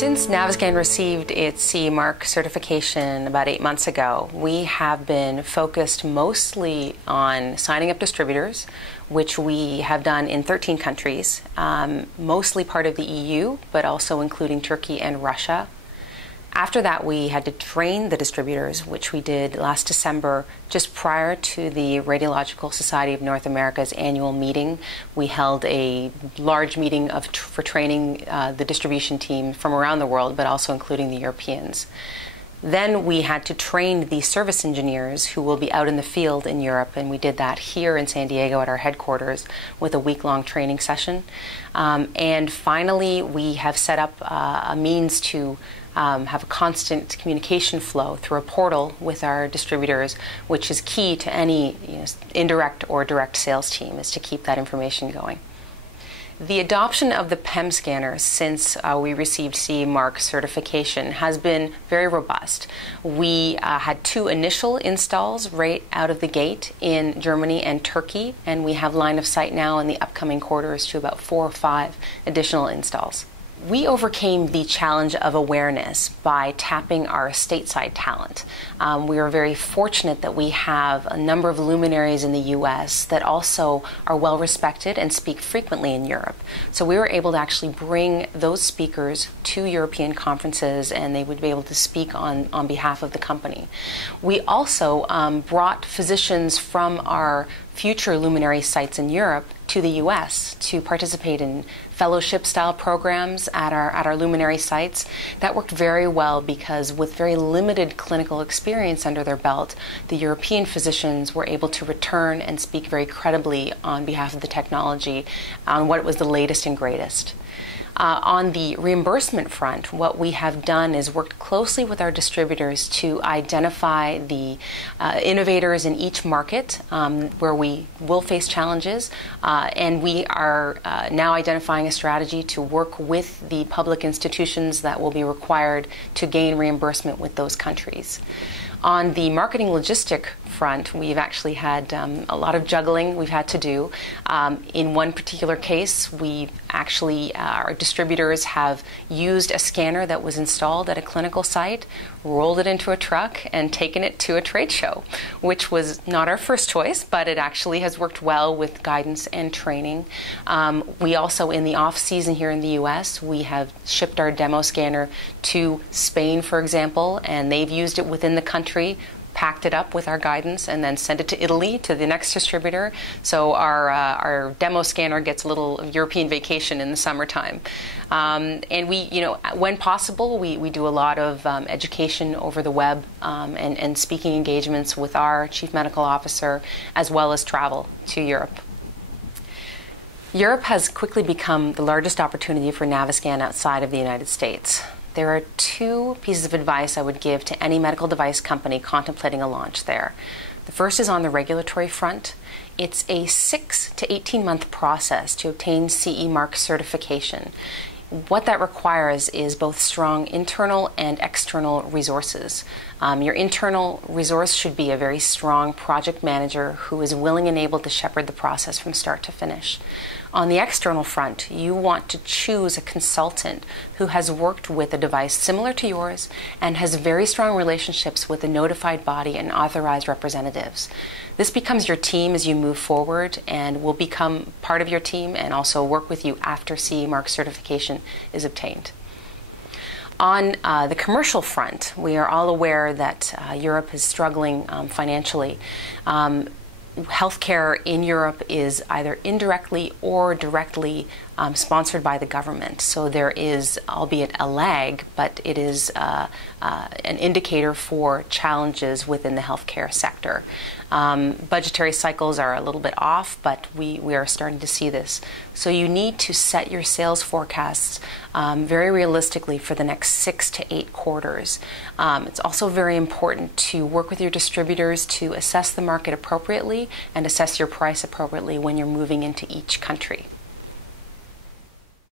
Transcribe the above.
Since Naviscan received its CE Mark certification about 8 months ago, we have been focused mostly on signing up distributors, which we have done in 13 countries, mostly part of the EU, but also including Turkey and Russia. After that, we had to train the distributors, which we did last December, just prior to the Radiological Society of North America's annual meeting. We held a large meeting for training the distribution team from around the world, but also including the Europeans. Then we had to train the service engineers who will be out in the field in Europe, and we did that here in San Diego at our headquarters with a week-long training session. And finally, we have set up a means to have a constant communication flow through a portal with our distributors, which is key to any indirect or direct sales team, is to keep that information going. The adoption of the PEM scanner since we received CE Mark certification has been very robust. We had 2 initial installs right out of the gate in Germany and Turkey, and we have line of sight now in the upcoming quarters to about 4 or 5 additional installs. We overcame the challenge of awareness by tapping our stateside talent. We are very fortunate that we have a number of luminaries in the US that also are well respected and speak frequently in Europe. So we were able to actually bring those speakers to European conferences, and they would be able to speak on behalf of the company. We also brought physicians from our future luminary sites in Europe to the US to participate in fellowship-style programs at our luminary sites. That worked very well because with very limited clinical experience under their belt, the European physicians were able to return and speak very credibly on behalf of the technology on what was the latest and greatest. On the reimbursement front, what we have done is worked closely with our distributors to identify the innovators in each market where we will face challenges, and we are now identifying a strategy to work with the public institutions that will be required to gain reimbursement with those countries. On the marketing logistic front, we've actually had a lot of juggling we've had to do. In one particular case, our distributors have used a scanner that was installed at a clinical site, rolled it into a truck, and taken it to a trade show, which was not our first choice, but it actually has worked well with guidance and training. We also, in the off-season here in the US, we have shipped our demo scanner to Spain, for example, and they've used it within the country, packed it up with our guidance, and then sent it to Italy to the next distributor. So our demo scanner gets a little European vacation in the summertime. And we, when possible, we do a lot of education over the web and speaking engagements with our chief medical officer, as well as travel to Europe. Europe has quickly become the largest opportunity for Naviscan outside of the United States. There are 2 pieces of advice I would give to any medical device company contemplating a launch there. The first is on the regulatory front. It's a 6 to 18-month process to obtain CE Mark certification. What that requires is both strong internal and external resources. Your internal resource should be a very strong project manager who is willing and able to shepherd the process from start to finish. On the external front, you want to choose a consultant who has worked with a device similar to yours and has very strong relationships with a notified body and authorized representatives. This becomes your team as you move forward and will become part of your team and also work with you after CE Mark certification is obtained. On the commercial front, we are all aware that Europe is struggling financially. Healthcare in Europe is either indirectly or directly sponsored by the government. So there is, albeit a lag, but it is an indicator for challenges within the healthcare sector. Budgetary cycles are a little bit off, but we are starting to see this. So you need to set your sales forecasts very realistically for the next 6 to 8 quarters. It's also very important to work with your distributors to assess the market appropriately and assess your price appropriately when you're moving into each country.